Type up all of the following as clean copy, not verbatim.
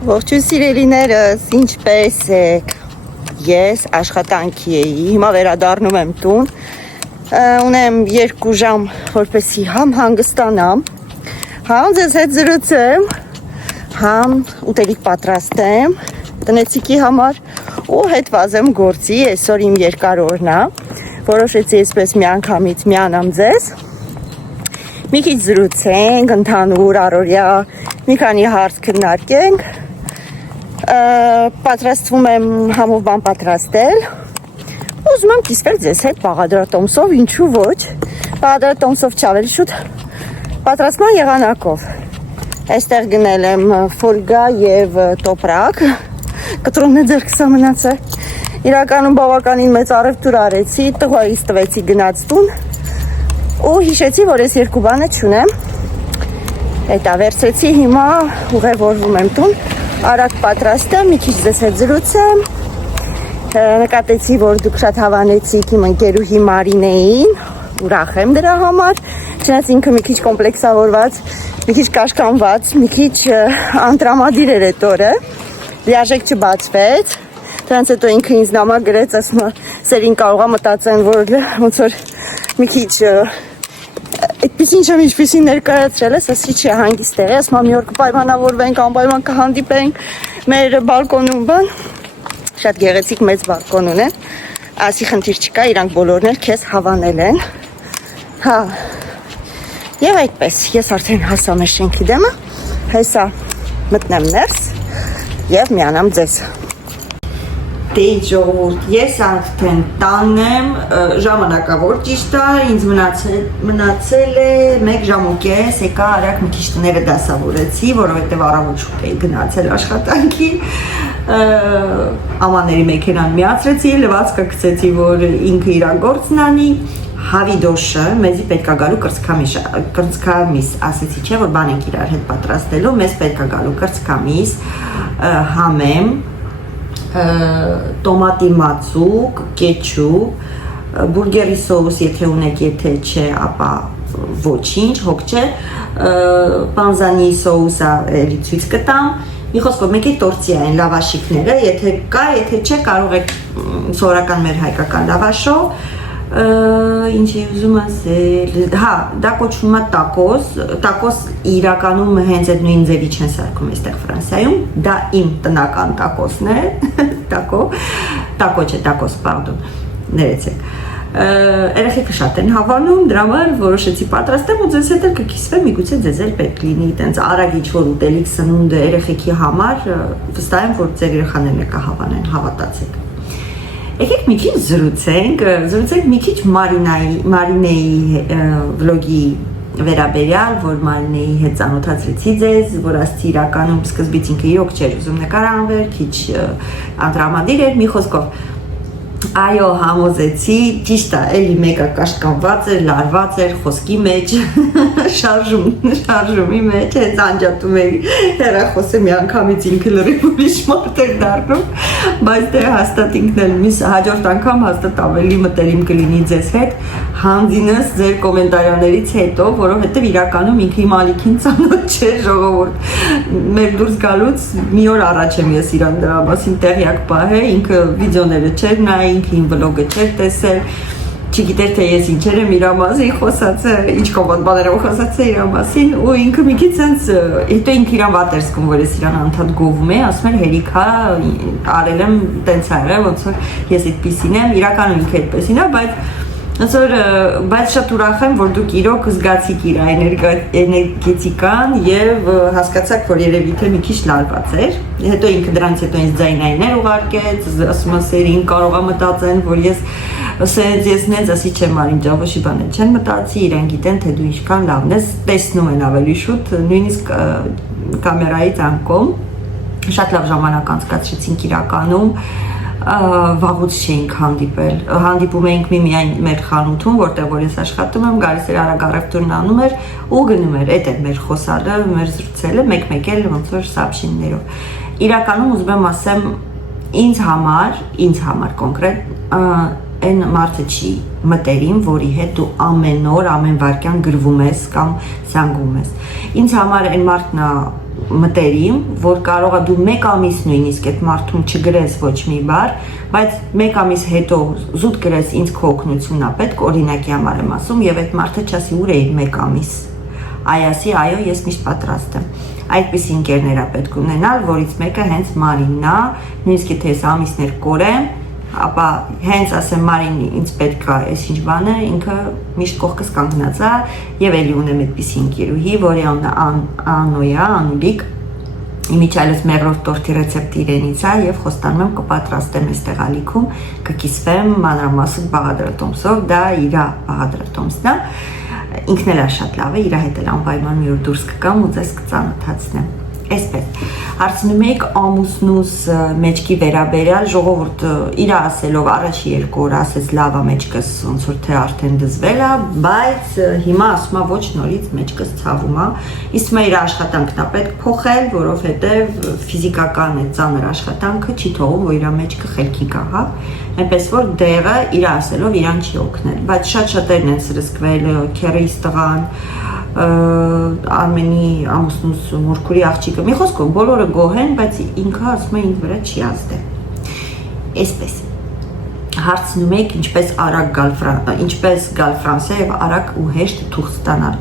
Ողջույն սիրելիներս, ինչպես եք, ես աշխատանքի էի, հիմա վերադառնում եմ տուն, ունեմ 2 ժամ, որպեսի համ հանգստանամ, համ ձեզ հետ զրուցեմ, համ ուտելիք պատրաստեմ տնեցիքի համար ու հետ վազեմ գործի, այսօր իմ երկար օրն է, որոշեցի այսպես միանգամից միանամ ձեզ, մի քիչ զրուցենք, ընդհանուր առօրյա, մի քանի հարց քննարկենք, պատրաստվում եմ համով բան պատրաստել, ուզում եմ կիսվել ձեզ հետ բաղադրատոմսով, ինչու ոչ, բաղադրատոմսով չավել շուտ պատրաստման եղանակով, այստեղ գնել եմ ֆոլգա և տոպրակ, կտրոնն է ձերքսա մնացել, իրականում բավականին մեծ առևտուր արեցի, տղայից տվեցի գնաց տուն ու հիշեցի, որ ես 2 բանը չունեմ, հետա վերցրեցի, հիմա ուղևորվում եմ տուն, արագ պատրաստեմ, մի քիչ ձեզ հետ զրուցեմ, նկատեցի, որ դուք շատ հավանեցիք իմ ընկերուհի Մարինեին, ուրախ եմ դրա համար, չնայած ինքը մի քիչ կոմպլեքսավորված, մի քիչ կաշկանված, մի քիչ անտրամադիր էր այդ օրը, լիարժեք չբացվեց, դրանց հետո ինքը ինձ նամակ գրեց, ասում է, սերին կարող է մտածեն, որ ոնց որ մի քիչ այդպիսին չեմ ինչպիսին ներկայացրել ես, ասի չէ հանգիստ է, ասում եմ մի օր կպայմանավորվենք, անպայման կհանդիպենք մեր բալկոնում բան, շատ գեղեցիկ մեծ բալկոն ունեն, ասի խնդիր չկա, իրանք բոլորն էլ քեզ հավանել են, հա, և այդպես, ես արդեն հասա մեր շենքի դեմը, հեսա մտնեմ ներս և միանամ ձեզ։ Դե ինչ ժողովուրդ, ես արդեն տանն եմ, ժամանակավոր ճիշտ է, ինձ մնացել է 1 ժամ ու կես, եկա արագ մի քիչ տները դասավորեցի, որովհետև առավոտ շուտ էի գնացել աշխատանքի, ամանների մեքենան միացրեցի, լվացքը գցեցի, որ ինքը իր գործն անի, Հավիդոշը մեզի պետք է գալու կրծքամիս, ասեցի չէ, որ բան ենք իրար հետ պատրաստելու, մեզ պետք է գալու կրծքամիս, համեմ, տոմատի մածուկ, կեչուպ, բուրգերի սոուս, եթե ունեք, եթե չէ, ապա ոչինչ, հոգ չէ, պանզանի սոուսը էլի ցույց կտամ, մի խոսքով մեկ է տորտիա են լավաշիկները, եթե կա, եթե չէ, կարող եք սովորական մեր հայկական լավաշով, ինչ է ուզում ասել, հա, դա կոչվում է տակոս իրականում հենց այդ նույն ձևի չեն սարքում այստեղ Ֆրանսիայում, դա իմ տնական տակոսն է, տակո չէ, տակոս, պարդոն, ներեցեք, երեխեքը շատ են հավանում, դրա համար որոշեցի պատրաստեմ ու ձեզ հետ էլ կկիսվեմ, միգուցե ձեզ էլ պետք լինի, տենց արագ ինչ-որ ուտելիք սնունդը երեխեքի համար, վստահ եմ, որ ձեր երեխաներն է կհավանեն, հավատացեք։ Եկեք մի քիչ զրուցենք մի քիչ Մարինեի վլոգի վերաբերյալ, որ Մարինեի հետ ծանոթացրեցի ձեզ, որ ասցի իրականում սկզբից ինքը իրոք չէր ուզում նկարանվել, քիչ անտրամադիր էր, մի խոսքով այո, համոզեցի, ճիշտ է, էլի մեկը կաշկանված էր, լարված էր, խոսքի մեջ, շարժումի մեջ, հենց անջատում էի հեռախոսը մի անգամից ինքը լրիվ ուրիշ մարդ էր դառնում, բայց դե հաստատ ինքն էլ միս հաջորդ անգամ հաստատ ավելի մտերիմ կլինի ձեզ հետ, հանձինս ձեր կոմենտարիաներից հետո, որովհետև իրականում ինքը իմ ալիքին ծանոթ չէր ժողովուրդ, մեր դուրս գալուց մի օր առաջ եմ ես իրան դրա մասին տեղյակ պահել, ինքը վիդեոները չէր նայ, ինքը իմ վլոգը չէր տեսել, չգիտեր թե ես ինչեր եմ իր մասին խոսացել, ինչ բաներով խոսացել իր մասին ու ինքը մի քիչ sense հետո ինքը իրան վատ էր զգում, որ ես իրան անդադ գովում եմ, ասում էր հերիքա արել եմ տենց ա եղել, ոնց որ ես այդպեսին եմ, իրականում ինքը այդպեսին է, բայց շատ ուրախ եմ, որ դուք իրոք զգացիք իր էներգետիկան և հասկացաք, որ երևի թե մի քիչ լարված էր, հետո ինքը դրանից հետո ինձ ձայնայիններ ուղարկեց, ասում ասերին կարող է մտածեն, որ ես նենց ասի չեմ Մարին ջավոշի բաներ չեն մտածի, իրեն գիտեն, թե դու ինչքան լավն ես, տեսնում են ավելի շուտ, նույնիսկ կամերայից անկում, շատ լավ ժամանակ անցկացրեցինք իրականում, վաղուց չէինք հանդիպել, հանդիպում էինք միայն մեր խանութում, որտեղ որ ես աշխատում եմ, գալիս էր արագ առևտուրն անում էր ու գնում էր, էդ էր մեր խոսալը, մեր զրուցելը, մեկ-մեկ էլ ոնց որ սաբշիններով։ Իրականում ուզում եմ ասեմ, ինձ համար կոնկրետ այն մարդը չի մտերիմ, որի հետ դու ամեն օր, ամեն վայրկյան գրվում ես կամ զանգում ես։ Ինձ համար այն մարդն է մտերիմ, որ կարող է դու 1 ամիս նույնիսկ այդ մարդուն չգրես ոչ մի բառ, բայց 1 ամիս հետո զուտ գրես ինձ քո օգնությունն է պետք, օրինակի համար եմ ասում, եւ այդ մարդը չասի ուր էիր 1 ամիս։ Այ ասի, այո, ես միշտ պատրաստ եմ։ Այդպիսի ընկերներ է պետք ունենալ, որից մեկը հենց Մարինն է, նույնիսկ եթե ես ամիսներ կորեմ, ապա հենց ասեմ Մարին ինձ պետք է այս ինչ բանը, ինքը միշտ կողքս կանգնած է եւ էլի ունեմ այդպիսի ընկերուհի, որի անունը Անոյա, Անուլիկ, իմիջիալս մեղրով տորտի ռեցեպտը իրենից է եւ խոստանում եմ կպատրաստեմ այստեղ ալիքում, կկիսվեմ մանրամասն բաղադրատոմսով, դա իր բաղադրատոմսն է, ինքն էլ է շատ լավ է, իր հետ էլ անպայման մի օր դուրս կգամ ու ձեզ կծանոթացնեմ։ Այսպես, հարցնում եք ամուսնուս մեջքի վերաբերյալ, ժողովուրդ իր ասելով առաջի 2 օր ասեց լավ է մեջքս ոնց որ թե արդեն դզվել է, բայց հիմա ասում է ոչ նորից մեջքս ցավում է, իսկ մեր աշխատանքն է պետք փոխել, որովհետև ֆիզիկական է ծանր աշխատանքը չի թողում, որ իր մեջքը խելքի գա, հա, այնպես որ դեղը իր ասելով իրան չի օգնել, բայց շատ-շատերն են սրսկվել, քերիս տղան Արմենի ամուսնուս մուրքուրի աղջիկը, մի խոսքով բոլորը գոհ են, բայց ինքը ասում է ինձ վրա չի ազդել։ Այսպես հարցնում եք ինչպես գալ Ֆրանսիա եւ արագ ու հեշտ թուղթ ստանալ։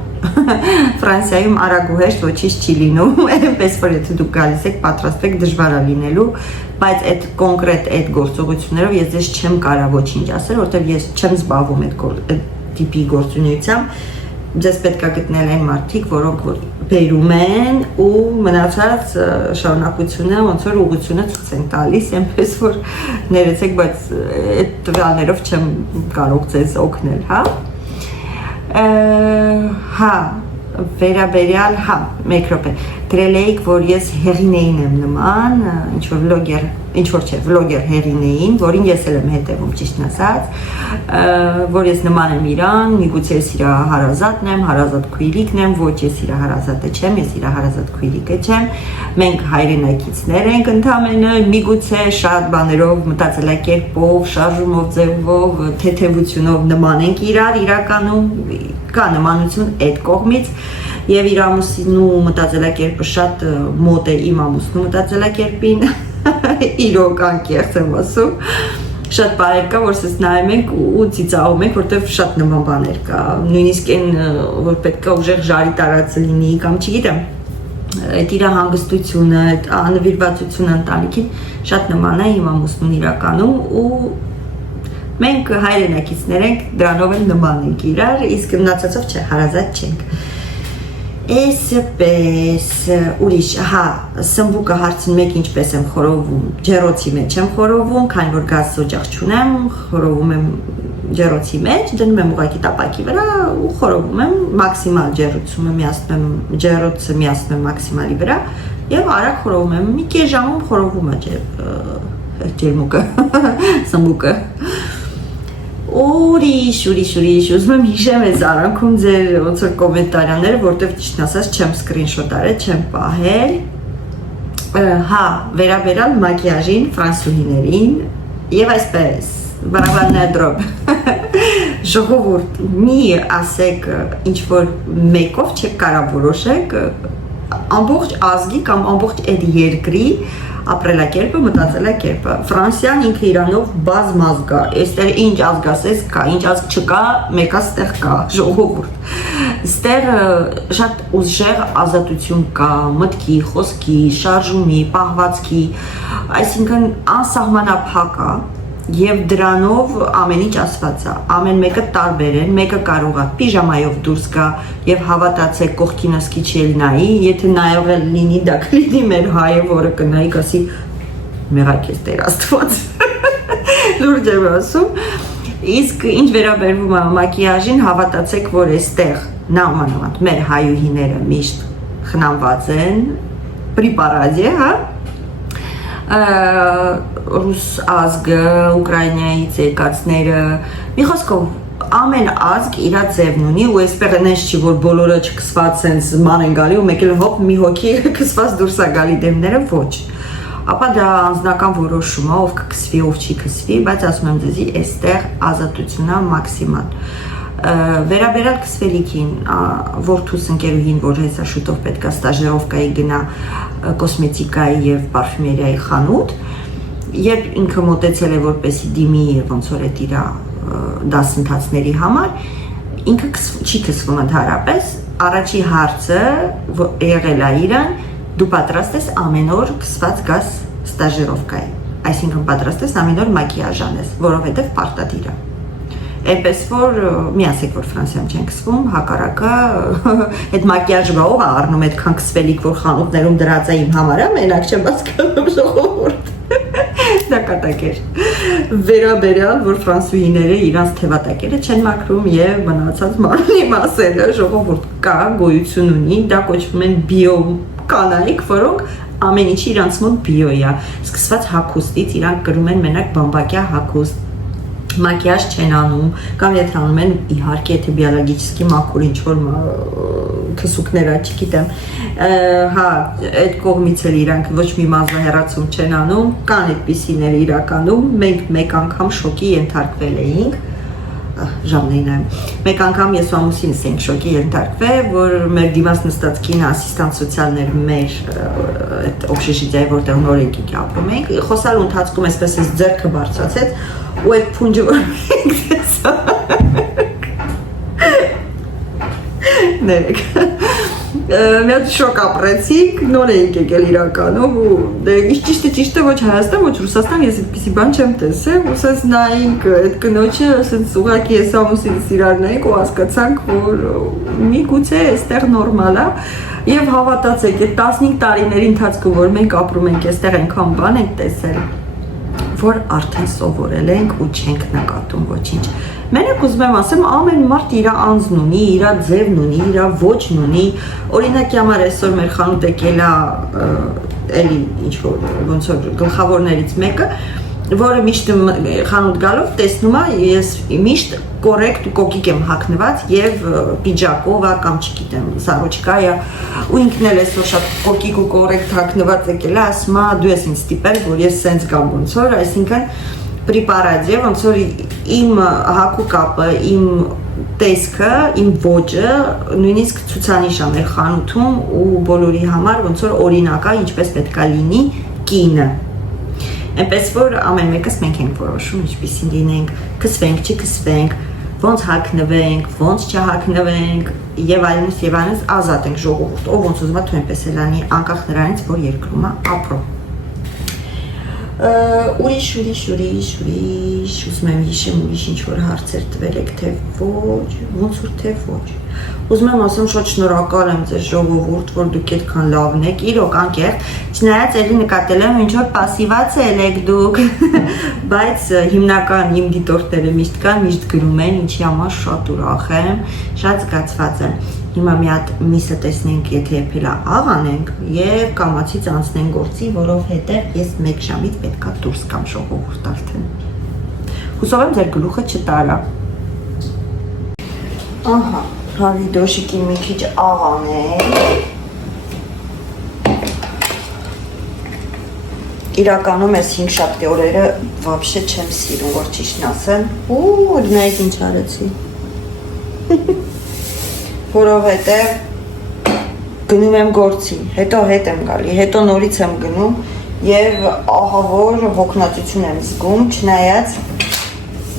Ֆրանսիայում արագ ու հեշտ ոչինչ չի լինում, այնպես որ եթե դուք գալիս եք պատրաստեք դժվար է լինելու, բայց այդ կոնկրետ այդ գործողություններով ես ձեզ չեմ կարող ոչինչ ասել, որովհետեւ ես չեմ զբաղվում այդ տիպի գործունեությամբ։ Ձեզ պետք է գտնել այն մարդիկ, որոնք բերում են ու մնացած շարունակությունը ոնց որ ուղղությունը ցույց են տալիս, այնպես որ ներեցեք, բայց այդ տվյալներով չեմ կարող ձեզ օգնել, հա։ Հա, վերաբերյալ, հա, 1 րոպե։ Գրել էիք, որ ես հեղինեին եմ նման, ինչ որ չէ, վլոգեր հեղինեին, որին ես էլ եմ հետևում, ճիշտն ասած, որ ես նման եմ իրան, միգուցե ես իր հարազատն եմ, հարազատ քույրիկն եմ, ոչ ես իր հարազատը չեմ, ես իր հարազատ քույրիկը չեմ, մենք հայրենակիցներ ենք ընդամենը, միգուցե շատ բաներով, մտածելակերպով, շարժումով, ձևով, թեթևությունով նման ենք իրար, իրականում կա նմանություն այդ կողմից եւ իր ամուսնու մտածելակերպը շատ մոտ է իմ ամուսնու մտածելակերպին, իրոք անկեղծ եմ ասում, շատ բաներ կա, որ սես նայում ենք ու ծիծաղում ենք, որտեվ շատ նման բաներ կա, նույնիսկ այն, որ պետք է ուժեղ ժարի տարած լինի կամ չգիտեմ, այդ իր հանգստությունը, այդ անվիրվածությունը ընտանիքին շատ նման է իմ ամուսնուն իրականում ու մենք հայրենակիցներ ենք, դրանով էլ նման ենք իրար, իսկ մնացածով չէ, հարազատ չենք։ Այսպես, ուրիշ, հա, սմբուկը հարցնում եք ինչպես եմ խորովում, ջեռոցի մեջ եմ խորովում, քանի որ գազ օջախ չունեմ, խորովում եմ ջեռոցի մեջ, դնում եմ ուղղակի տապակի վրա ու խորովում եմ, մաքսիմալ ջեռոցը միացնում եմ մաքսիմալի վրա եւ արագ խորովում եմ, մի կես ժամում խորովում է ջերմուկը, սմբուկը։ Ուրիշ, ուզում եմ հիշեմ այս արանքում ձեր ոնց որ կոմենտարիաները, որտեվ ճիշտն ասած չեմ սկրինշոտ արել, չեմ պահել։ Հա, վերաբերալ մակիաժին, ֆրանսուհիներին եւ այսպես, բարաբաններ դրոբ։ Ժողովուրդ, մի ասեք ինչ որ մեկով չեք կարող որոշեք ամբողջ ազգի կամ ամբողջ այդ երկրի ապրելակերպը, մտածելակերպը։ Ֆրանսիան ինքը իրանով բազմազգ է, այստեղ ինչ ազգ ասես կա, ինչ ազգ չկա, մեկը ստեղ կա, ժողովուրդ։ Ստեղ շատ ուժեղ ազատություն կա, մտքի, խոսքի, շարժումի, պահվածքի, այսինքն անսահմանափակ է եւ դրանով ամեն ինչ ասված է, ամեն մեկը տարբեր են, մեկը կարող է պիժամայով դուրս գա եւ հավատացեք կողքինս քիչ էլ նայի, եթե նայող էլ լինի դա կլինի մեր հայը, որը կնայի ասի մեղակ ես Տեր Աստված։ Լուրջ եմ ասում։ Իսկ ինչ վերաբերվում է մակիաժին, հավատացեք, որ այստեղ նամանավանդ մեր հայուհիները միշտ խնամված են, պրիպարադե, հա։ Ռուս ազգը, Ուկրաինայից եկածները, մի խոսքով ամեն ազգ իր ձևն ունի ու այսպես այնպես չի որ բոլորը չքսված sense ման են գալի ու մեկ էլ հոп մի հոգի քսված դուրս է գալի դեմները ոչ ապա դա անձնական որոշում է ով կքսվի ով չի քսվի բայց ասում եմ դեզի այստեղ ազատությունն է մաքսիմալ Վերաբերալ կսվելիքին, որդուս ընկերուհին, որ հեսա շուտով պետք է ստաժերովկայի գնա կոսմետիկայի եւ պարֆումերիայի խանութ, երբ ինքը մոտեցել է որպեսի դիմի ոնց որ այդ իր դասընթացների համար, ինքը չի կսվում ընդհանրապես, առաջի հարցը եղել է իրան, դու պատրաստ ես ամեն օր կսված գաս ստաժերովկայի, այսինքն պատրաստ ես ամեն օր մակիաժ անես, որովհետև պարտադիր է։ Այնպես որ մի ասեք, որ Ֆրանսիայում չեն կսվում, հակառակը այդ մակիաժը ով է առնում այդքան կսվելիք, որ խանութներում դրած է իմ համար, մենակ չեմ հասկանում ժողովուրդ։ Դա կատակեր։ Վերաբերյալ, որ ֆրանսուհիները իրանց թևատակերը չեն մաքրում եւ մնացած մարմնի մասերը ժողովուրդ կա, գոյություն ունի, դա կոչվում են բիո կանայք, որոնք ամեն ինչի իրանց մոտ բիո է։ Սկսված հագուստից իրանք կրում են մենակ բամբակյա հագուստ, մակիաժ չեն անում, կամ եթե անում են, իհարկե, եթե բիոլոգիչեսկի մաքուր ինչ-որ քսուկներ, չգիտեմ, հա, այդ կողմից էլ իրանք ոչ մի մազահեռացում չեն անում, կան այդպիսիներ իրականում, մենք մեկ անգամ շոկի ենթարկվել էինք, ժամն էին մեկ անգամ ես ու ամուսինս էինք շոկի ենթարկվել, որ մեր դիմաց նստած կինը ասիստանտ սոցիալներ մեր այդ օբշեշիդիայի, որտեղ նոր եկիք ապրում ենք, խոսալու ընթացքում այսպես էս ձեռքը բարձրացեց ու այդ փունջը որ ներեք մի հատ շոկ ապրեցիք, նոր էինք եկել իրականում ու ճիշտ է ոչ Հայաստան, ոչ Ռուսաստան, ես այդպիսի բան չեմ տեսել, ու ասես նայինք այդ կնոջը, ասես ուղղակի ես ամուսինս իրար նայինք ու հասկացանք, որ միգուցե այստեղ նորմալ է եւ հավատացեք, այդ 15 տարիների ընթացքում, որ մենք ապրում ենք այստեղ այնքան բան ենք տեսել, որ արդեն սովորել ենք ու չենք նկատում ոչինչ։ Մենակ ուզում եմ ասեմ, ամեն մարդ իր անձն ունի, իր ձևն ունի, իր ոճն ունի։ Օրինակի համար այսօր մեր խանութ եկել է էլի ինչ որ ոնց որ գլխավորներից մեկը, որը միշտ խանութ գալով տեսնում է, ես միշտ կորեկտ ու կոկիկ եմ հագնված եւ պիջակով է կամ չգիտեմ, սարոչկա է, ու ինքն էլ այսօր շատ կոկիկ ու կորեկտ հագնված եկել է, ասում է դու ես ինձ ստիպել, որ ես սենց գամ ոնց որ, այսինքն պրիպարաձե, ոնց որ իմ հագու կապը, իմ տեսքը, իմ ոճը նույնիսկ ցուցանիշ է մեր խանութում ու բոլորի համար ոնց որ օրինակ է, ինչպես պետք է լինի կինը։ Այնպես որ ամեն մեկս մենք ենք որոշում ինչպեսին լինենք, կսվենք, չկսվենք, ոնց հագնվենք, ոնց չհագնվենք եւ այլնս ազատ ենք ժողովուրդ, ով ոնց ուզում է թույն պես էլ անի, անկախ նրանից, որ երկրում է ապրում։ Ուրիշ, ուզում եմ հիշեմ ուրիշ ինչ-որ հարցեր տվել եք, թե ոչ, ոնց որ թե ոչ։ Ուզում եմ ասեմ շատ շնորհակալ եմ ձեզ ժողովուրդ, որ դուք այդքան լավն եք, իրոք անկեղծ, չնայած էլի նկատել եմ ինչ որ պասիվացել եք դուք, բայց հիմնական իմ դիտորդները միշտ կան, միշտ գրում են, ինչի համար շատ ուրախ եմ, շատ զգացված եմ։ Հիմա մի հատ միսը տեսնենք, եթե եփելա աղանենք եւ կամացից անցնենք գործի, որովհետեւ ես 1 ժամից պետքա դուրս կամ ժողովուրդ արդեն։ Հուսով եմ ձեր գլուխը չտարա։ Ահա, հավիդոշիկին մի քիչ աղանենք։ Իրականում ես 5 շաբթի օրերը вообще չեմ սիրում, որ ճիշտն ասեմ։ Ու նայեք ինչ արեցի։ Որովհետև գնում եմ գործի, հետո հետ եմ գալի, հետո նորից եմ գնում եւ ահա որ հոգնածություն եմ զգում, չնայած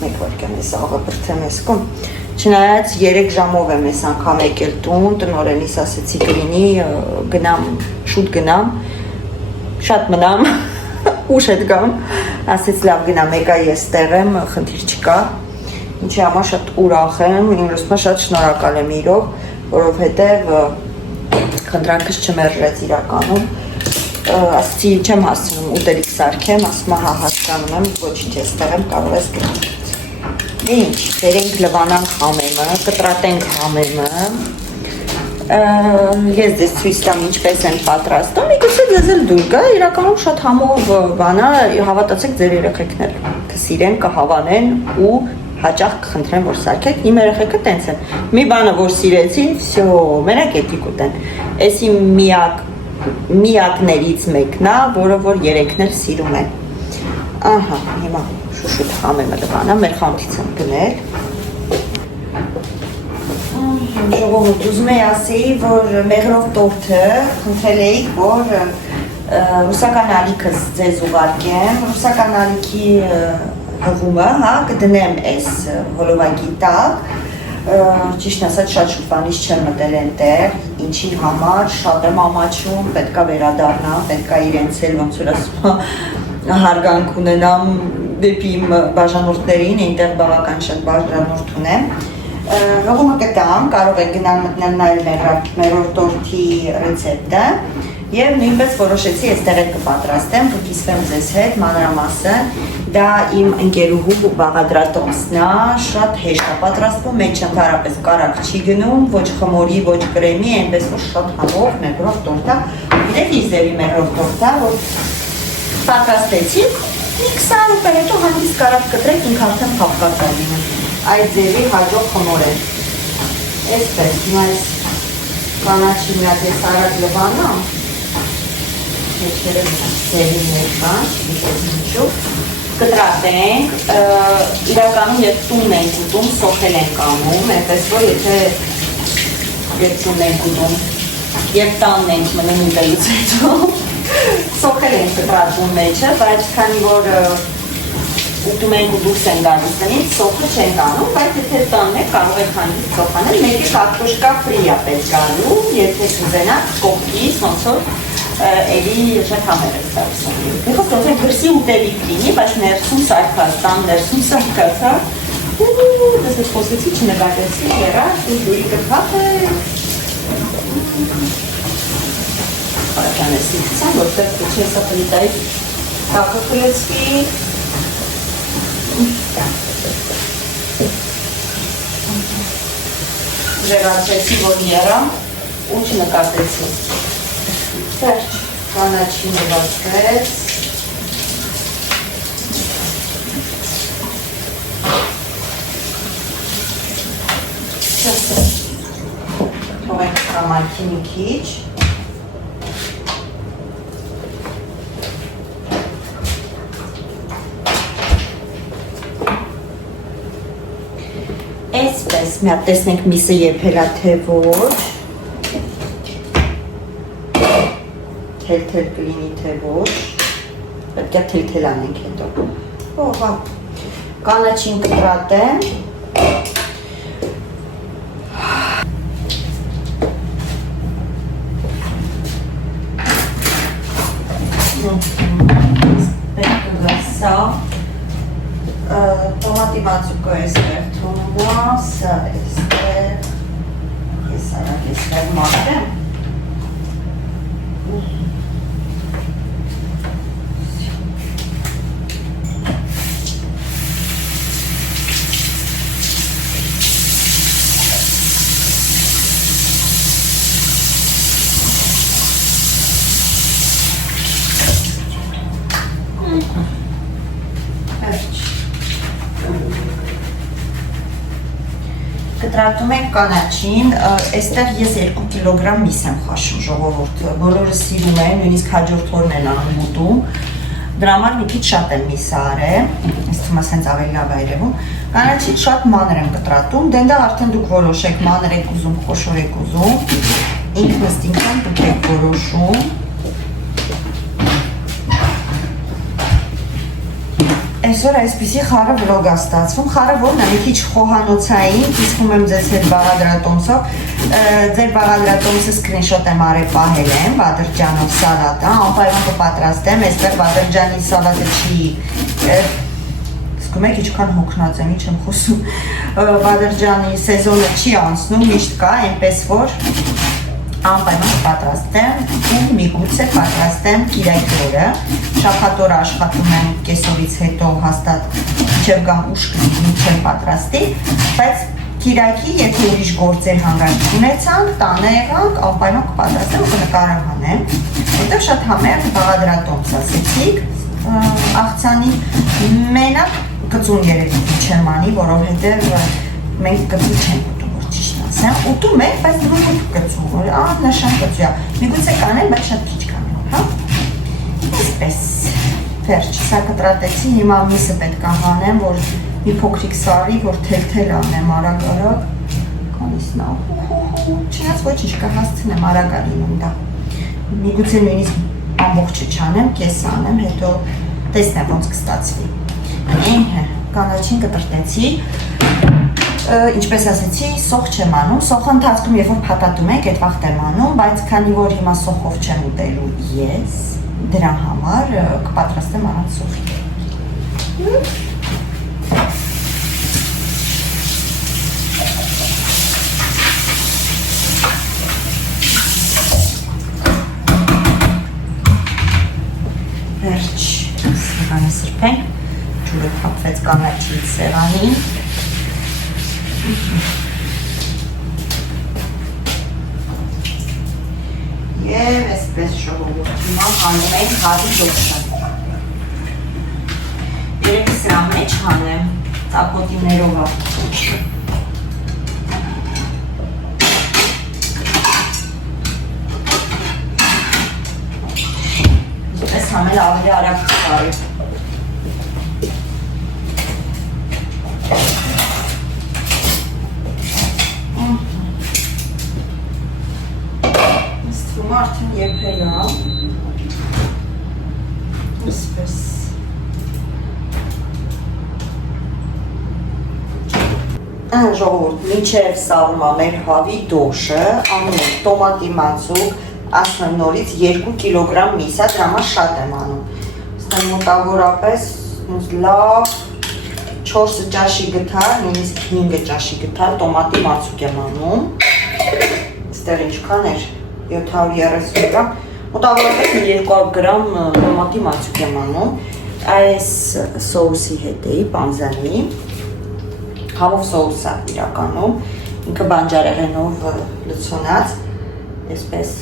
մեկ վայրկյան էս աղը բրթեմ ես կում, չնայած 3 ժամով եմ ես անգամ եկել տուն, տնօրենիս ասեցի կլինի գնամ, շուտ գնամ, շատ մնամ, ուշ հետ գամ, ասեց լավ գնամ, եկա ես տեղ եմ, խնդիր չկա, ինչի համար շատ ուրախ եմ, ինձ շատ շնորհակալ եմ իրով, որովհետև խնդրանքս չմերժեց իրականում, ասեցի չեմ հասցնում ուտելիք սարքեմ, ասում հա հասկանում եմ, ոչինչ ես տեղ եմ, կարող ես գնալ։ Ինչ, բերենք լվանանք համեմը, կտրատենք համեմը, ես դες ցույց տամ ինչպես են պատրաստում, միգուցե ձեզ էլ դուր գա, իրականում շատ համով բան է, հավատացեք ձեր երեխեքն էլ կսիրեն, կհավանեն ու հաճախ կխնդրեմ, որ սարքեք, իմ երեխեքը տենց են, մի բանը, որ սիրեցին, վсё, մենակ էտիկ ուտեն, էս իմ միակներից մեկն է, որը որ երեքն էլ սիրում են, ահա, հիմա շուշուտ համեմը լվանա, մեր խանութից եմ գնել, Ժողովուրդ, ուզում եի ասեի, որ մեղրով տորթը խնդրել էիք, որ ռուսական ալիքը ձեզ ուղարկեմ, ռուսական ալիքի հղումը, հա, կդնեմ այս հոլովակի տակ, ճիշտ ասած շատ շուտ բանից չեմ մտել այնտեղ, ինչի համար, շատ եմ ամաչում, պետքա վերադառնամ, պետքա իրենց էլ ոնց որ ասում հարգանք ունենամ դեպի իմ բաժանորդներին, այնտեղ բավական շատ բաժանորդ ունեմ։ Հղումը կտամ, կարող եք գնալ մտնել նայել մեր տորթի ռեցեպտը եւ նույնպես որոշեցի այստեղ էլ կպատրաստեմ, կկիսվեմ ձեզ հետ մանրամասը, դա իմ ընկերուհու բաղադրատոմսն է, շատ հեշտ է պատրաստվում, մեջ ընդհանրապես կարակ չի գնում, ոչ խմորի, ոչ կրեմի, այնպես որ շատ համով մեղրով տորթ է, գիտեք ինչ ձևի մեղրով տորթ է, որ պատրաստեցիք, մի 20 րոպե հետո հանգիստ կարակ կտրեք, ինքը արդեն փափկած է լինում։ Այդ ձևի հաջող խմոր է։ Այսպես, հիմա այս կանաչի մի հատ ես արագ լվանամ, մեջերը ձևի մեջ բան, չգիտեք ինչու, կտրատենք, իրականում երբ տունն ենք ուտում, սոխել ենք անում, այնպես որ եթե երբ տունն ենք ուտում, երբ տանն ենք մնում ուտելուց հետո, սոխել ենք կտրատվում մեջը, բայց քանի որ ուտում ենք ու դուրս են գալիս տնից, սոխը չենք անում, բայց եթե տանն եք կարող եք հանգիստ սոխ անել, մեկի կարտոշկա ֆրի է պետք գալու, եթե կուզենաք կողքից, ոնց որ էլի շատ համեր եք ստացվում։ Եկող ոնց են գրսի ուտելիք լինի, բայց ներսում սարքած, տան ներսում սարքած, հա։ Դες այդ խոսեցի չնկատեցի, հերա, ու դուրի կրպապ է։ Պարականեսի կցան, որտեղ կուչեն սա պլիտայի տակը կրեցվի, ժեղացեցի, որ եռամ ու չնկատեցի։ Վերջ, կանաչին նվացվեց։ Թողենք կամայքի մի քիչ։ Այսպես, մի հատ տեսնենք միսը եփել է թե ոչ, թել-թել կլինի թե ոչ, պետք է թել-թել անենք հետո, հա, կանաչին կտրատեմ, պետք կգասա, տոմատի բացուկը էստեղ թողնա, սա էստեղ, ես արագ էստեղ մատեմ, կտրատում ենք կանաչին, այստեղ ես 2 կիլոգրամ միս եմ խաշում ժողովուրդ, բոլորը սիրում են, նույնիսկ հաջորդ օրն են անում ուտում, դրա համար մի քիչ շատ եմ միսը արել, ես թվում է սենց ավելի լավ է երևում, կանաչից շատ մանր եմ կտրատում, դենდა արդեն դուք որոշեք, մանր եք ուզում, խոշոր եք ուզում, ինքնըստ ինքան դուք եք որոշում, այսօր այսպիսի խառը վլոգ է ստացվում, խառը որն է մի քիչ խոհանոցային, կիսվում եմ ձեզ հետ բաղադրատոմսով, ձեր բաղադրատոմսը սկրինշոտ եմ արել պահել եմ, բադրջանով սալատը, անպայման կպատրաստեմ, այստեղ բադրջանի սալատը չի, զգում եք ինչքան հոգնած եմ, ինչ եմ խոսում, բադրջանի սեզոնը չի անցնում, միշտ կա, այնպես որ անպայման կպատրաստեմ ու միգուցե պատրաստեմ կիրակի օրը, շաբաթ օրը աշխատում եմ կեսօրից հետո հաստատ մինչև գամ ուշ կլինի չեմ պատրաստի, բայց կիրակի եթե ուրիշ գործեր հանրայք ունեցանք, տանը եղանք, անպայման կպատրաստեմ ու կնկարահանեմ, որտեղ շատ համեղ բաղադրատոմս ասեցիք, աղցանի մենակ կծուն երևի չեմ անի, որովհետև մենք կծուն չենք ուտում եք, բայց դրում եք կծու, նշան կծու է, միգուցե կանեն, բայց շատ քիչ կանեն, հա, այսպես, վերջ, սա կտրատեցի, հիմա միսը պետք է հանեմ, որ մի փոքրիկ սարի, որ թել-թել անեմ արագ-արագ, քանիսն է։ Չնայած ոչինչ կհասցնեմ, արագ է լինում դա։ Միգուցե նույնիսկ ամբողջը չանեմ, կեսը անեմ, հետո տեսնեմ ոնց կստացվի։ Կանաչին կտրտեցի, ինչպես ասեցի, սոխ չեմ անում, սոխը ընթացքում երբ որ փաթաթում եք, այդ վաղտ եմ անում, բայց քանի որ հիմա սոխով չեմ ուտելու ես, դրա համար կպատրաստեմ առանց սոխի։ Վերջ, սեղանը սրբենք, ջուրը թափվեց կանաչի սեղանին։ Եվ այսպես ժողովուրդ, հիմա հանում ենք հավի դոշը։ Երևի սրա մեջ հանեմ, ծակոտիներով է։ Այս համել ավելի արագ կկարի։ Արդեն եփել է, այսպես։ Ժողովուրդ, մինչև սառնում է մեր հավի դոշը, անում ենք տոմատի մածուկ, ասում եմ նորից 2 կիլոգրամ միս է, դրա համար շատ եմ անում։ Ստեմ մոտավորապես լավ 4 ճաշի գթալ, նույնիսկ 5 ճաշի գթալ տոմատի մածուկ եմ անում։ Ստեղ ինչքան էր 730 գրամ, մոտավորապես 200 գրամ տոմատի մածուկ եմ անում, այս սոուսի հետ էի, պանզանի, համով սոուս է իրականում, ինքը բանջարեղենով լցոնած, այսպես,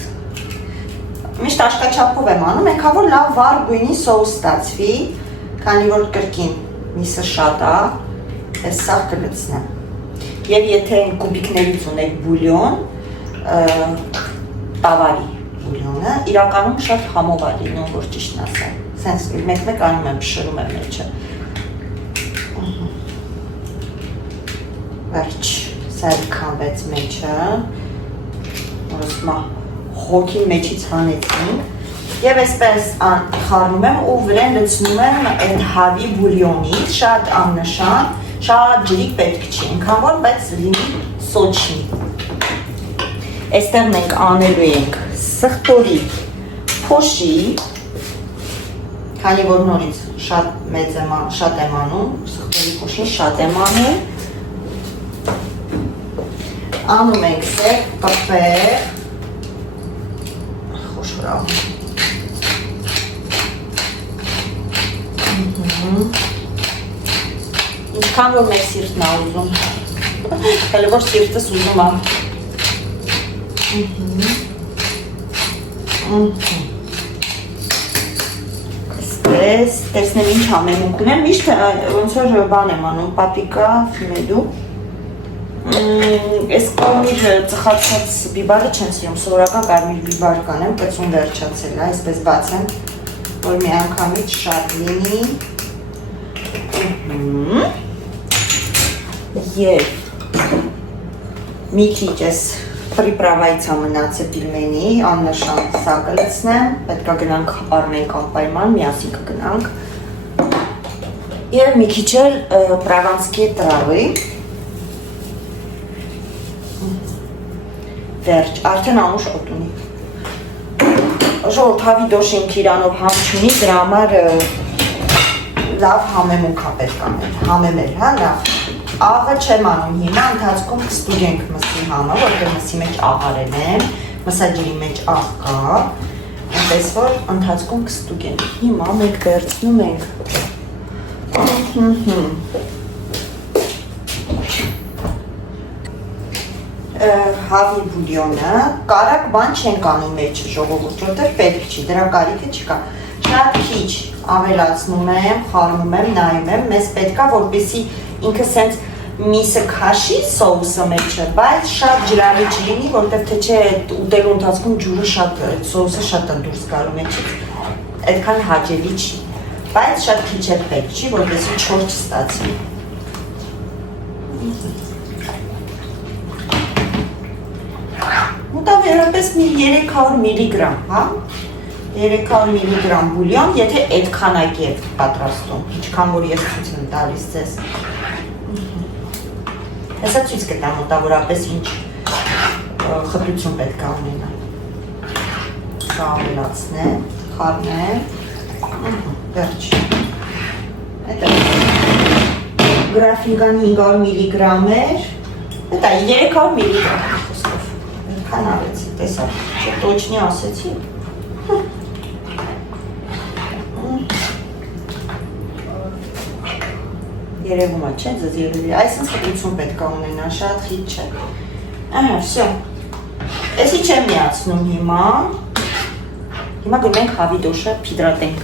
միշտ աշկաչափով եմ անում, ենքա որ լավ վառ գույնի սոուս ստացվի, քանի որ կրկին միսը շատ է, այս սաղ կլցնեմ, և եթե կուբիկներից ունեք բուլյոն, տավարի բուլյոնը, իրականում շատ համով է լինում, որ ճիշտն ասեմ, սենց մեկ անում եմ, փշրում եմ մեջը։ Վերջ, սա էլ քանվեց մեջը, որսմա հոգին մեջից հանեցինք և այսպես խառնում եմ ու վրեն լցնում եմ այդ հավի բուլյոնից, շատ աննշան, շատ ջրիկ պետք չի, ինքան որ բայց լինի սոչի։ Այստեղ մենք անելու ենք սխտորի փոշի, քանի որ նորից շատ եմ անում, սխտորի փոշին շատ եմ անում, անում ենք սեր, պպեր, խոշորավ, ինչքան որ մեր սիրտն է ուզում, հələ որ սիրտս ուզում է, Այսպես, տեսնեմ ինչ համեմունք ունեմ, միշտ ոնց որ բան եմ անում, պապրիկա ֆիմեդու, այս կողմիր ծխացած բիբարը չեն սիրում, սովորական կարմիր բիբար կանեմ, կծուն վերջացել է, այսպես բացեմ, որ մի անգամից շատ լինի, և մի քիչ ես պրիպրավայից ամնացը պիլմենի, աննշան սա կլցնեմ, պետք է գնանք առնենք անպայման, միասին կգնանք և մի քիչ էլ պրավանսկի տրավի վերջ, արդեն ամուշ օտ ունի ժողորդ հավի դոշինք իրանով համ չունի, դրա համար լավ համեմունք է պետք անել, համեմել, հա լավ Աղը չեմ անում հիմա, ընթացքում կստուգենք մսի համը, որտեղ մսի մեջ աղարեն եմ, մսաջրի մեջ աղ կա, այնպես որ ընթացքում կստուգենք, հիմա մենք վերցնում ենք հավի բուլյոնը, կարակ բան չենք անում մեջը ժողովուրդ, որտեղ պետք չի, դրա կարիքը չկա, շատ քիչ ավելացնում եմ, խառնում եմ, նայում եմ, մեզ պետք է, որպեսզի ինքը սենց միսը քաշի սոուսը մեջը, բայց շատ ջրավի չլինի, որտեղ թե չէ ուտելու ընթացքում ջուրը շատ, սոուսը շատ է դուրս գալու մեջից, այդքան հաճելի չի, բայց շատ քիչ էլ պետք չի, որպեսզի չոր չստացվի։ մոտավորապես մի 300 միլիգրամ, հա? 300 միլիգրամ բուլյոն, եթե այդ քանակի եք պատրաստում, ինչքան որ ես ցույց եմ տալիս ձեզ։ Հեսա ցույց կտամ մոտավորապես ինչ խտություն պետք է ունենա։ Սա ավելացնեմ, խառնեմ, վերջ։ Այդ գրաֆինգան 500 միլիգրամ էր, դա 300 միլիգրամ խոսքով, քան արեցի, տեսա, չէ տոչնի ասեցի։ Երևում է, չէ, ձեզ երևի, այսինչ խտություն պետք է ունենա, շատ խիտ չէ։ Ահա, վсё։ Էսի չեմ միացնում հիմա։ Հիմա գնանք հավի դոշը փիդրատենք։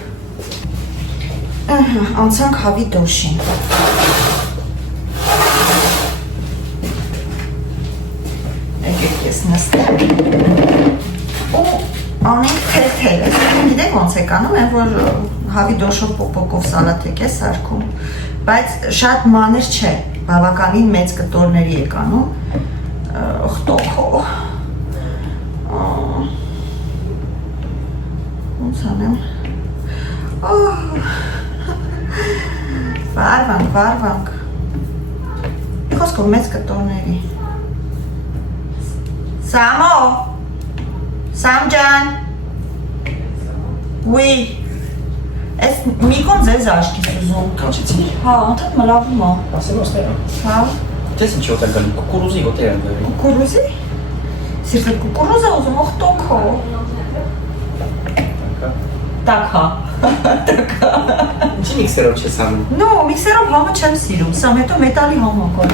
Ահա, անցանք հավի դոշին։ Եկեք ես նստեմ։ Ու անենք թեթել, գիտեք ոնց եք անում, այն որ հավի դոշով պոպոկով սալատ եք է սարքում, բայց շատ մանր չէ, բավականին մեծ կտորների եք անում, խտոքով, ոնց անեմ, վարվանք, խոսքով մեծ կտորների, Սամո, Սամ ջան, oui, Ես միկոն ձեզ աշկից ուզում։ Կանչեցի։ Հա, անդադ մլավում է։ Ասեմ ոստերա։ Հա։ Դες ինչ օտար գալի, կուկուրուզի օտեր են գալի։ Կուկուրուզի։ Սիրտը կուկուրուզա ուզում, օխտոքո։ Տակա։ Տակա։ Ինչի միքսերով չես անում։ No, միքսերով համը չեմ սիրում, սա հետո մետալի համը կոր։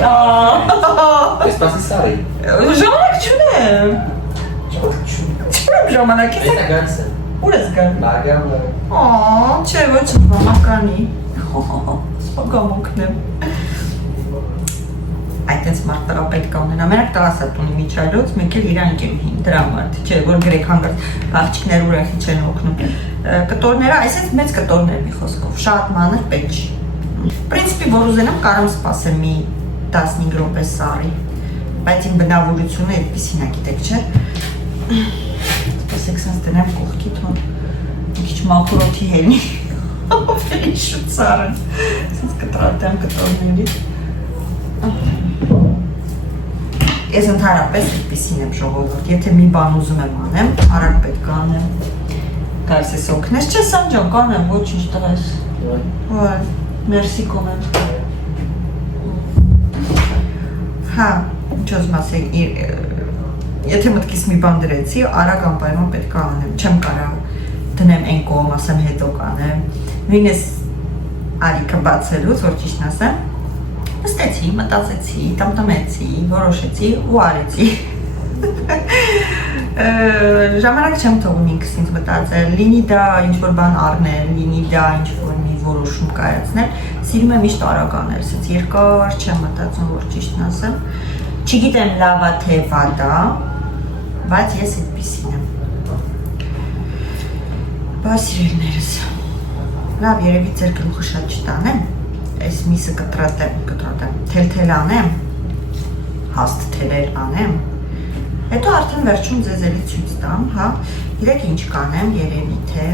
Ես պասի սարի։ Ժամանակ չունեմ։ Չունեմ ժամանակ։ Այս ագանց է։ Ուր ես գան։ Բագամ։ Չէ, ոչ բամականի։ Սպագամոքն եմ։ Այդտենց մարդ տղա պետք է ունենա, մենակ տղաս է տունի միջայլոց, մեկ էլ իր անկերուհին, դրա մարդ, չէ, որ գրեք հանգարտ աղջիկներ ուրախի չեն օգնում։ Կտորները, այսինքն մեծ կտորներ մի խոսքով, շատ մանր պետք չի։ Պրինցիպի, որ ուզենամ, կարամ սպասեմ մի 15 րոպե սարի, բայց իմ բնավորությունը այդպիսին է, գիտեք, չէ։ Սպասեք սենց տնեմ կողքի թոն, մի քիչ մաքրոթի հենի, ավելի շուտ սարն, սենց կտրատեմ կտորների։ Ես ընդհանրապես այդպիսին եմ ժողովուրդ, եթե մի բան ուզում եմ անեմ, արագ պետք է անեմ, գալիս ես օգնես, չէ Սամ ջան, կանեմ, ոչինչ տղես, ոյ, մերսի կոնեմ, հա, ինչ ոզմ ասեք, եթե մտքիս մի բան դրեցի, արագ անպայման պետք է անեմ, չեմ կարա դնեմ են կողմ, ասեմ հետո կանեմ, նույն ես արիքը բացելուց, որ ճիշտն ասեմ, նստեցի, մտածեցի, տամտամեցի, որոշեցի ու արեցի։ Ժամանակ չեմ թողում ինքս ինձ մտածել, լինի դա ինչ-որ բան առնել, լինի դա ինչ-որ մի որոշում կայացնել, սիրում եմ միշտ արագ անել, սենց երկար չեմ մտածում, որ ճիշտն ասեմ, չգիտեմ լավ է թե վատ է, բայց ես այդպիսին եմ։ Բա սիրելիներս, լավ երևի ձեր գլուխը շատ չտանեմ, այս միսը կտրատեմ, թել-թել անեմ, հաստ թելեր անեմ, հետո արդեն վերջում ձեզ էլի ցույց տամ, հա, իրեք ինչ կանեմ, երևի թե,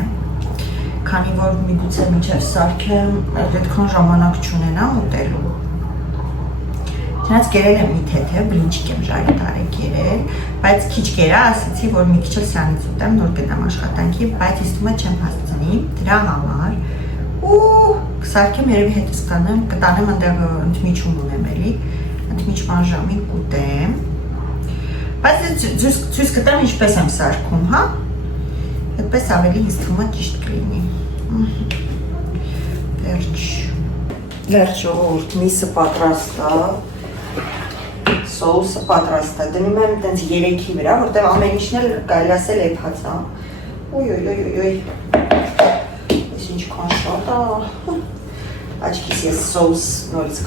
քանի որ միգուցե մինչև սարքեմ, այդքան ժամանակ չունենամ ուտելու։ Չնայած կերել եմ մի թեթև, բլինչիկ եմ ժայռ տարեք երել, բայց քիչ կերա ասեցի, որ մի քիչ էլ սրանից ուտեմ, նոր գնամ աշխատանքի, բայց ես թվում է չեմ հասցնի, դրա համար ու կսարքեմ երևի հետս կտանեմ ընդեղ ընդմիջում ունեմ էլի, ընդմիջման ժամին կուտեմ, բայց ցույց կտամ ինչպես եմ սարքում, հա, այդպես ավելի ինձ թվում է ճիշտ կլինի, վերջ ժողովուրդ, միսը պատրաստ է, սոուսը պատրաստ է, դնում եմ տենց 3-ի վրա, որտեղ ամեն ինչն էլ կարելի ասել էփած է, ոյ, ես ինչքան շատ է, աչքիս ես սոուս նորից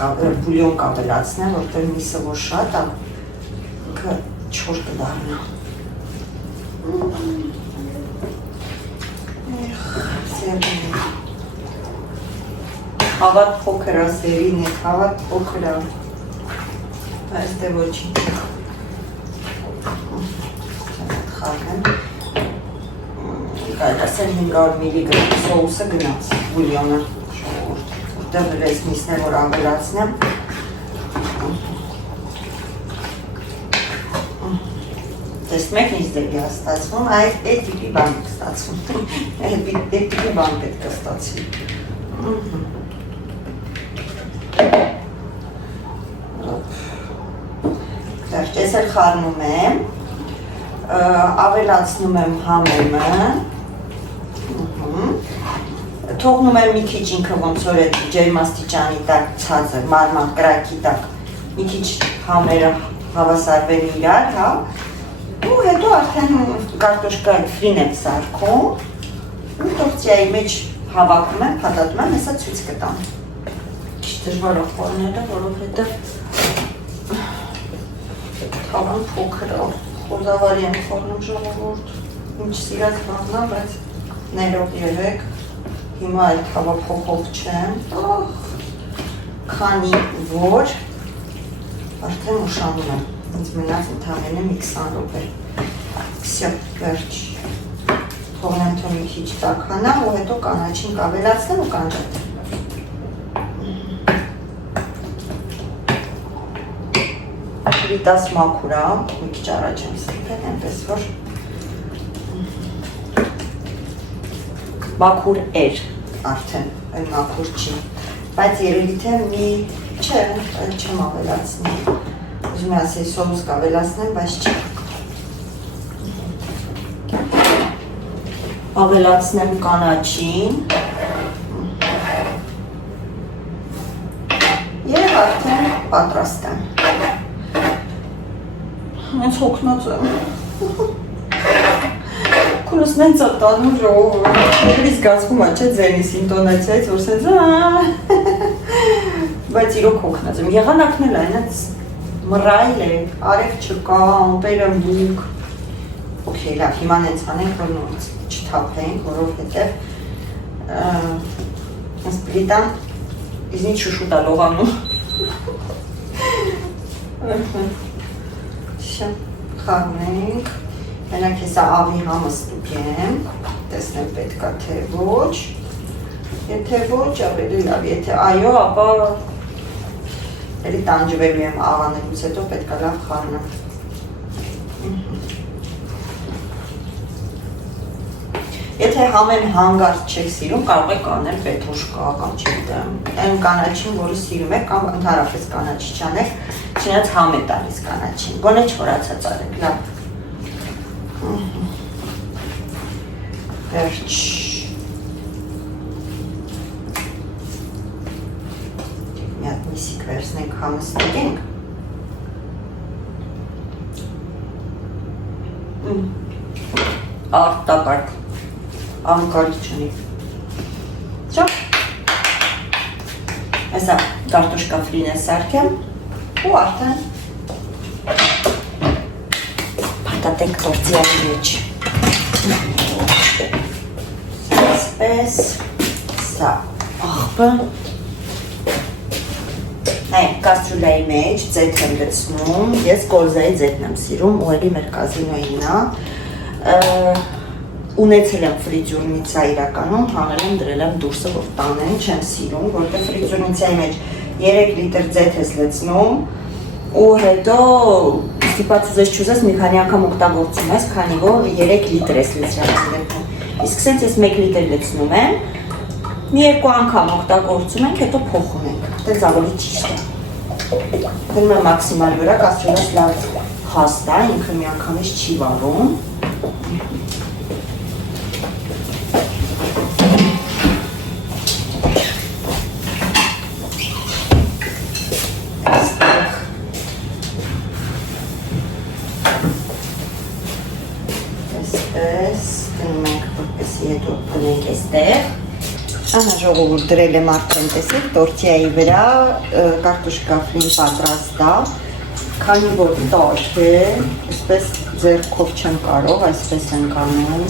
բուլյոն կավելացնեմ, որտեղ միսը որ շատ է, ինքը չոր կդառնա։ Հավատ փոքր է, սերին է, հավատ փոքր է, այս դե ոչինչ։ խառնեմ։ Կարելի ասել 500 միլիգրամ սոուսը գնաց բուլյոնը։ Որտեղ վրես միսն է, որ ավելացնեմ։ Տեսնում եք ինձ դեպի ստացվում, այդ տիպի բան է ստացվում։ Այդ տիպի բան պետք է ստացվի։ Ես էլ խառնում եմ, ավելացնում եմ համեմը, թողնում եմ մի քիչ ինքը ոնց որ այդ ջերմաստիճանի տակ ցածր, մարման կրակի տակ, մի քիչ համերը հավասարվեն իրար, հա, ու հետո արդեն կարտոշկա ֆրին եմ սարքում, ու տորտիայի մեջ հավաքում եմ, փաթաթում եմ, հեսա ցույց կտամ։ Քիչ դժվար է խորնելը, որովհետև թավան փոքր է, խոզավարի եմ խորնում ժողովուրդ, ինչ սիրած բանա, բայց ներող եղեք, հիմա այդ հավափոխող չեմ, քանի որ արդեն ուշանում եմ, ինձ մնաց ընդամենը մի 20 րոպե, վսյո, վերջ, թողնեմ թե մի քիչ տաքանա ու հետո կանաչին կավելացնեմ ու կանջատեմ։ Դիտաս մաքուր է, մի քիչ առաջ եմ սրբել, այնպես որ մաքուր էր արդեն, այն մաքուր չի, բայց երևի թե մի չէ, այլ չեմ ավելացնի, ուզում եմ ասել սոուս կավելացնեմ, բայց չի։ Ավելացնեմ կանաչին և արդեն պատրաստ եմ։ Հենց հոգնոց եմ։ Քունս նենց է տանում ժողովուրդ։ Եվրի զգացվում է, չէ, ձենիս ինտոնացիայից, որ սենց բայց իրոք հոգնած եմ։ Եղանակն էլ այն ենց մռայլ է, արև չկա, ամպերը մուկ։ Okay, լավ, հիմա նենց անենք, որ նորից չթափենք, որովհետև պլիտան իզնից շուշուտ է լողանում։ Խառնենք, մենակ հեսա աղի համը ստուգեմ, տեսնեմ պետք է թե ոչ, եթե ոչ, ավելի լավ, եթե այո, ապա էլի տանջվելու եմ աղանելուց հետո պետք է լավ խառնեմ։ Եթե համեն հանգարտ չեք սիրում, կարող եք անել պետրուշկա կամ չգիտեմ, այն կանաչին, որը սիրում եք, կամ ընդհանրապես կանաչի չանեք, չնայած համ է տալիս կանաչին, գոնե չորացած արեք, լավ։ Վերջ։ Մի հատ միսիկ վերցնենք, համը ստգենք։ Արտակարգ, անկարգ չունի։ Չո։ Հեսա կարտոշկա ֆրին է սարքեմ ու արդեն պատատենք տորտիայի մեջ։ Այսպես, սա աղբը։ Այն կաստրուլայի մեջ ձեթ եմ գցնում, ես կորզայի ձեթն եմ սիրում, ու էլի մեր կազինոյին է։ Ունեցել եմ ֆրիզյուրնիցա իրականում, հանել եմ դրել եմ դուրսը, որ տանեն, չեմ սիրում, որտեղ ֆրիզյուրնիցայի մեջ 3 լիտր ձեթ ես լցնում ու հետո ստիպած ուզես չուզես մի քանի անգամ օգտագործում ես, քանի որ 3 լիտր ես լցրած դեպքում։ Իսկ սենց ես 1 լիտր լցնում եմ, մի 2 անգամ օգտագործում ենք, հետո փոխում ենք, դենց ավելի ճիշտ է։ Դնում եմ մաքսիմալ վրա, կաստրուլաս լավ հաստ է, ինքը մի անգամից չի վառում։ Ահա ժողովուրդ դրել եմ արդեն տեսեք տորտիայի վրա կարտոշկա ֆրին պատրաստ է, քանի որ տաք է, այսպես ձեռքով չեմ կարող, այսպես ենք անում,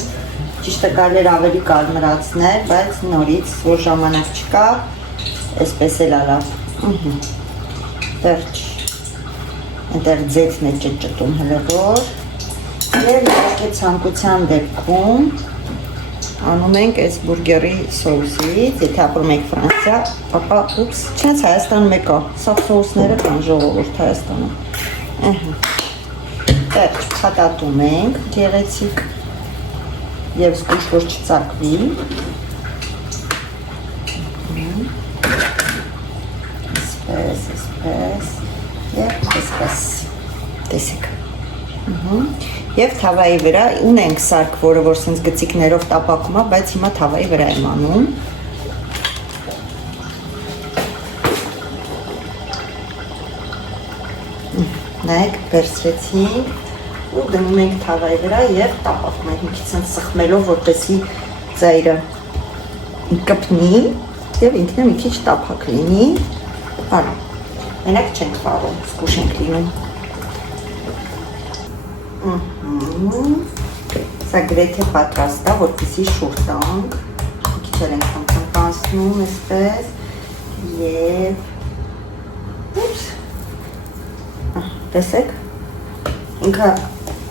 ճիշտ է կարելի էր ավելի կարմրացնել, բայց նորից որ ժամանակ չկա, այսպես էլ լավ, դեռ այնտեղ ձեթն է ճտճտում հլը որ, Եվ իհարկե ցանկության դեպքում անում ենք այս բուրգերի սոուսից, եթե ապրում եք Ֆրանսիա, ապա ուպս, չնայած Հայաստանում եկա, սա սոուսները կան ժողովուրդ Հայաստանում։ Վերջ փաթաթում ենք գեղեցիկ եւ զգուշ որ չծակվի։ Այսպես եւ այսպես։ Տեսեք։ Եվ թավայի վրա ունենք սարք, որը որ սենց գծիկներով տապակում է, բայց հիմա թավայի վրա եմ անում։ Նայեք, վերցրեցինք ու դնում ենք թավայի վրա եւ տապակում ենք մի քիչ սենց սխմելով, որպեսզի ծայրը կպնի եւ ինքնը մի քիչ տափակ լինի։ Այո։ Մենակ չենք պարում, զգուշ ենք լինում։ Սա գրեթե պատրաստ է, որպեսզի շուռ տանք, մի քիչ ենք խմփանցնում, այսպես եւ ուպս։ Տեսեք, ինքը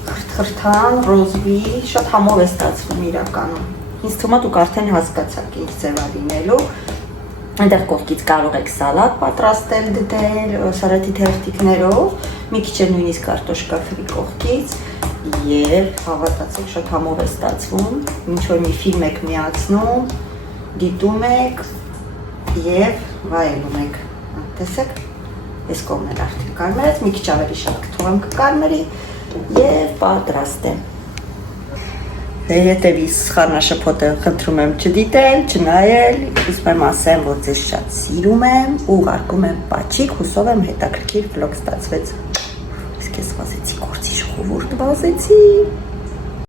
խրթխրթան, ռոզվի, շատ համով է ստացվում իրականում։ Ինձ թվում է դուք արդեն հասկացաք ինչ ձև է լինելու։ Այնտեղ կողքից կարող եք սալատ պատրաստել դնել սալատի թերթիկներով, մի քիչ էլ նույնիսկ կարտոշկա ֆրի կողքից եւ հավատացեք շատ համով է ստացվում, ինչ որ մի ֆիլմ եք միացնում, դիտում եք եւ վայելում եք։ Տեսեք, այս կողմն էլ արդեն կարմրեց, մի քիչ ավելի շատ կթողեմ կկարմրի եւ պատրաստ է։ Հետևի սխառնաշփոթը խնդրում եմ չդիտել, չնայել, ուզում եմ ասեմ, որ ձեզ շատ սիրում եմ ու ուղարկում եմ պաչիկ, հուսով եմ հետաքրքիր վլոգ ստացվեց։ Իսկ ես վազեցի, գործի ժողովուրդ վազեցի։